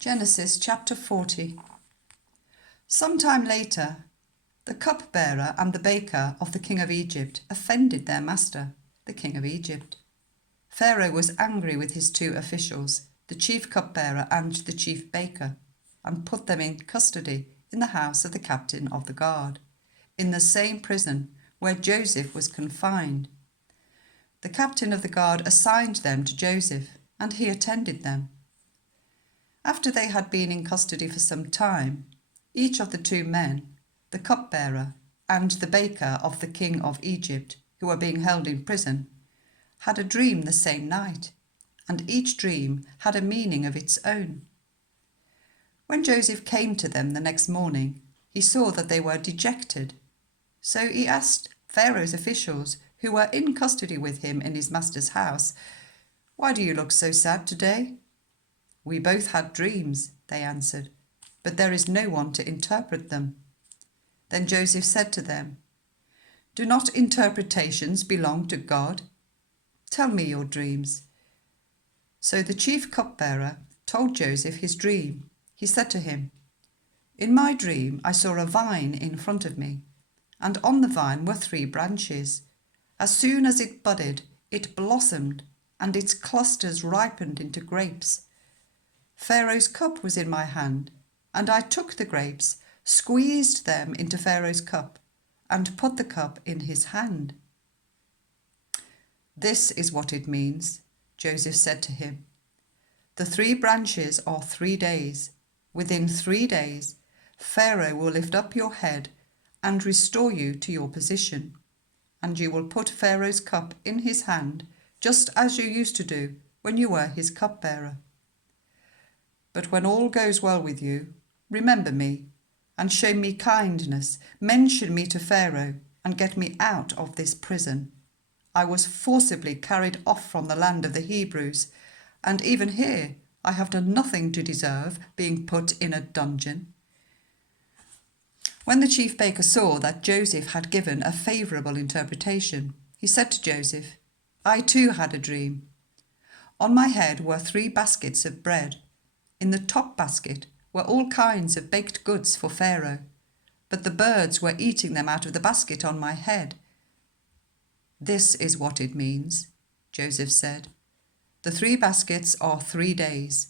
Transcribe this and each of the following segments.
Genesis chapter 40. Some time later, the cupbearer and the baker of the king of Egypt offended their master, the king of Egypt. Pharaoh was angry with his two officials, the chief cupbearer and the chief baker, and put them in custody in the house of the captain of the guard, in the same prison where Joseph was confined. The captain of the guard assigned them to Joseph, and he attended them. After they had been in custody for some time, each of the two men, the cupbearer and the baker of the king of Egypt, who were being held in prison, had a dream the same night, and each dream had a meaning of its own. When Joseph came to them the next morning, he saw that they were dejected. So he asked Pharaoh's officials, who were in custody with him in his master's house, "Why do you look so sad today?" "We both had dreams," they answered, "but there is no one to interpret them." Then Joseph said to them, "Do not interpretations belong to God? Tell me your dreams." So the chief cupbearer told Joseph his dream. He said to him, "In my dream I saw a vine in front of me, and on the vine were 3 branches. As soon as it budded, it blossomed, and its clusters ripened into grapes. Pharaoh's cup was in my hand, and I took the grapes, squeezed them into Pharaoh's cup, and put the cup in his hand." "This is what it means," Joseph said to him. "The 3 branches are 3 days. Within 3 days, Pharaoh will lift up your head and restore you to your position, and you will put Pharaoh's cup in his hand, just as you used to do when you were his cupbearer. But when all goes well with you, remember me and show me kindness. Mention me to Pharaoh and get me out of this prison. I was forcibly carried off from the land of the Hebrews, and even here I have done nothing to deserve being put in a dungeon." When the chief baker saw that Joseph had given a favourable interpretation, he said to Joseph, "I too had a dream. On my head were 3 baskets of bread. In the top basket were all kinds of baked goods for Pharaoh, but the birds were eating them out of the basket on my head." "This is what it means," Joseph said. "The 3 baskets are 3 days.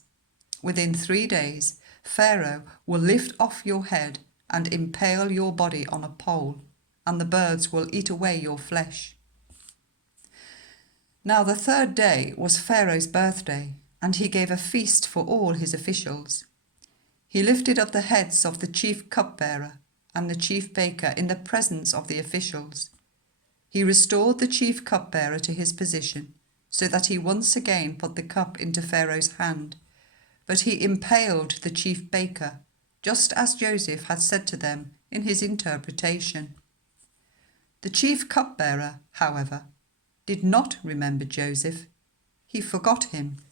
Within 3 days, Pharaoh will lift off your head and impale your body on a pole, and the birds will eat away your flesh." Now the 3rd day was Pharaoh's birthday, and he gave a feast for all his officials. He lifted up the heads of the chief cupbearer and the chief baker in the presence of the officials. He restored the chief cupbearer to his position, so that he once again put the cup into Pharaoh's hand, but he impaled the chief baker, just as Joseph had said to them in his interpretation. The chief cupbearer, however, did not remember Joseph. He forgot him